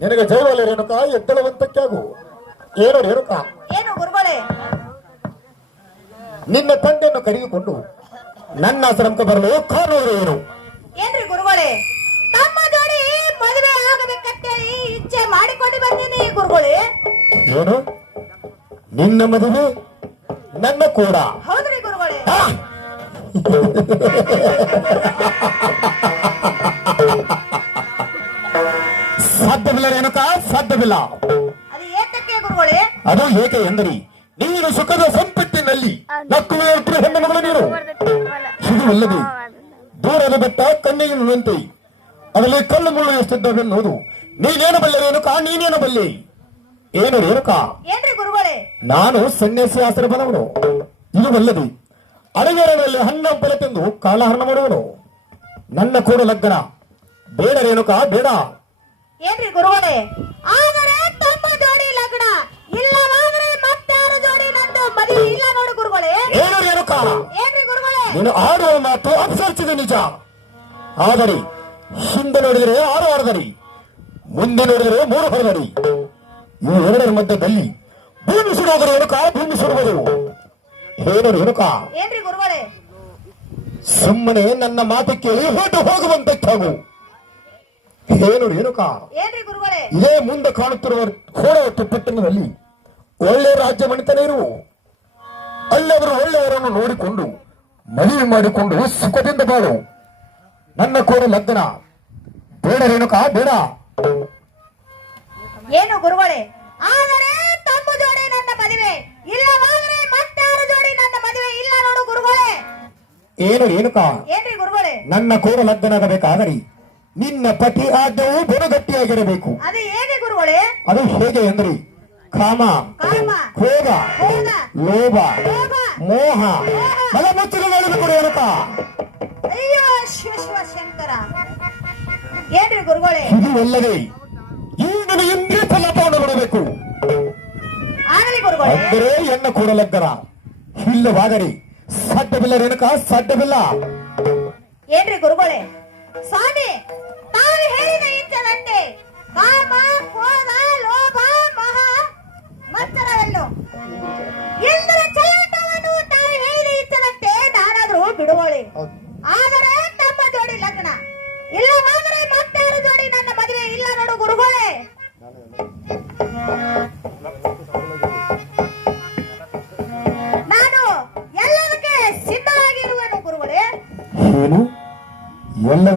ನಿನಗೆ ಜೈವಲ್ಲ ರೇಣುಕ, ಎದ್ದಳವಂತಕ್ಕೆ ಆಗು. ಏನು ರೇಣುಕ? ಏನು ಗುರುಗಳೇ? ನಿನ್ನ ತಂದೆಯನ್ನು ಕರೆದುಕೊಂಡು ನನ್ನ ಆಶ್ರಮಕ್ಕೆ ಬರಲು ಕಾರಣ ಏನು? ಏನ್ರಿ ಗುರುಗಳೇ, ತಮ್ಮ ಜೋಡಿ ಮದುವೆ ಆಗಬೇಕಂತೇಳಿ ಇಚ್ಛೆ ಮಾಡಿಕೊಂಡು ಬಂದೀನಿ ಗುರುಗಳೇ. ಏನು ನಿನ್ನ ಮದುವೆ? ನನ್ನ ಕೂಡ? ಹೌದ್ರಿ ಗುರುಗಳೇ. ಸಾಧ್ಯವಿಲ್ಲ ರೇಣುಕ, ಸಾಧ್ಯವಿಲ್ಲ. ಅದು ಏತಕ್ಕೆ ಗುರುಗಳೇ? ಅದು ಏಕೆ ಎಂದರೆ ನೀನು ಸುಖದ ಸಂಪತ್ತಿನಲ್ಲಿ ನಕ್ಕುವೆ ಹೆಣ್ಣು ಮಗಳು ನೀನು. ಇದು ದೂರದ ಬೆಟ್ಟ ಕಣ್ಣಿನಂತೆ ಅದರಲ್ಲಿ ಕಲ್ಲು ಮುಳ್ಳು ಎಷ್ಟಿದ್ದವೆನ್ನುವುದು ನೀನೇನು ಬಲ್ಲೆ ರೇಣುಕ, ನೀನೇನು ಬಲ್ಲೆ? ಏನು ರೇಣುಕ? ಏನ್ರಿ ಗುರುಗಳೇ? ನಾನು ಸನ್ಯಾಸಿ ಆಶ್ರಮ ಬದವನು. ಇದು ಬಲ್ಲದು ಅಡಗರಲ್ಲಿ ಹಣ್ಣ ಬೆಲೆ ತಿಂದು ಕಾಲಹರಣ ಮಾಡುವನು. ನನ್ನ ಕೂಡ ಲಗ್ನ ಬೇಡ ರೇಣುಕ, ಬೇಡ. ಏನ್ರಿ ಗುರುಗಳೇ? ಆದರೆ ತಮ್ಮ ಜೋಡಿ ಲಗ್ನ ಇಲ್ಲವಾದರೆ ಮತ್ತಾರು ಜೋಡಿ ನಂದು ಮದುವೆ ಇಲ್ಲ ನೋಡು ಗುರುಗಳೇ. ಏನು ರೇಣುಕ? ಏನ್ರಿ ಗುರುಗಳೇ? ನೀನು ಆಡುವ ಮಾತು ಅಪಸರಿಸಿದೆ ನಿಜ. ಆದರೆ ಹಿಂದೆ ನೋಡಿದರೆ 6 ಹೊರದಡಿ, ಮುಂದೆ ನೋಡಿದರೆ 3 ಹೊರದಡಿ. ಇವು ಎರಡರ ಮಧ್ಯದಲ್ಲಿ ಭೂಮಿ ಸುಡುವುದು ರೇಣುಕ, ಭೂಮಿ ಸುಡುವುದು. ಏನು ರೇಣುಕ? ಏನ್ರಿ ಗುರುಗಳೇ? ಸುಮ್ಮನೆ ನನ್ನ ಮಾತು ಕೇಳಿ ಹೊರಟು ಹೋಗುವಂತಾಗು. ಏನು ರೇಣುಕ? ಏನ್ರಿ ಗುರುಗಳೇ? ಇದೇ ಮುಂದೆ ಕಾಣುತ್ತಿರುವ ಕೋಡವತ್ತು ಪಟ್ಟಣದಲ್ಲಿ ಒಳ್ಳೆ ರಾಜ್ಯ ಮಣಿತನೇ ಇರು. ಅಲ್ಲವರು ಒಳ್ಳೆಯವರನ್ನು ನೋಡಿಕೊಂಡು ಮದುವೆ ಮಾಡಿಕೊಂಡು ಸುಖದಿಂದ ಬಾಳು. ನನ್ನ ಕೂಡ ಲಗ್ನ ಬೇಡ ರೇಣುಕ, ಬೇಡ. ಏನು ಗುರುಗಳೇ? ಆದರೆ ತಮ್ಮ ಜೋಡಿ ನನ್ನ ಮದುವೆ ಇಲ್ಲವಾದರೆ ಮತ್ತಾರು ಜೋಡಿ ನನ್ನ ಮದುವೆ ಇಲ್ಲ ನೋಡು ಗುರುಗಳೇ. ಏನು ರೇಣುಕ? ಏನ್ರಿ ಗುರುಗಳೇ? ನನ್ನ ಕೂಡ ಲಗ್ನವಾಗಬೇಕಾದರೆ ನಿನ್ನ ಪತಿ ಆಜ್ಞೆಯು ಬುಡಗಟ್ಟಿಯಾಗಿರಬೇಕು. ಅದು ಹೇಗೆ ಗುರುಗಳೇ? ಅದು ಹೇಗೆ ಎಂದ್ರೆ ಕಾಮ, ಕಾಮ, ಕ್ರೋಧ, ಕ್ರೋಧ, ಲೋಭ, ಲೋಭ, ಮೋಹ, ಮಲಮುಚ್ಚಲುಗಳು ರೇಣುಕ. ಅಯ್ಯೋ ಶಿವ ಶಿವ ಶಂಕರ. ಏನ್ರಿ ಗುರುಗಳೇ? ಇದು ಅಲ್ಲದೆ ಈಗ ಇಂದ್ರಿಯ ಫಲಾಪವನ್ನು ನೋಡಬೇಕು. ಆಗಲಿ ಗುರುಗಳೇ. ಅಂದರೆ ಎನ್ನ ಕೂಡ ಲಗ್ನ ಇಲ್ಲವಾದರೆ ಸಾಧ್ಯವಿಲ್ಲ ರೇಣುಕ, ಸಾಧ್ಯವಿಲ್ಲ. ಏನ್ರಿ ಗುರುಗಳೇ? ಸ್ವಾಮಿ ತಾವು ಹೇಳಿದ ಇಚ್ಛದಂತೆ ಕಾಮ, ಕ್ರೋಧ, ಲೋಭ, ಮೋಹ, ಮತ್ಸರವನ್ನು ಇಂದ್ರ ಚಲಾಟವನ್ನು ತಾವು ಹೇಳಿದ ಇಚ್ಛದಂತೆ ನಾನಾದ್ರೂ ಬಿಡುವಳಿ. ಆದರೆ ತಮ್ಮ ಜೋಡಿ ಲಗ್ನ ಇಲ್ಲವಾದರೆ ಮತ್ತಾರು ಜೋಡಿ ನನ್ನ ಮದುವೆ ಇಲ್ಲ ನೋಡು ಗುರುಗಳೇ.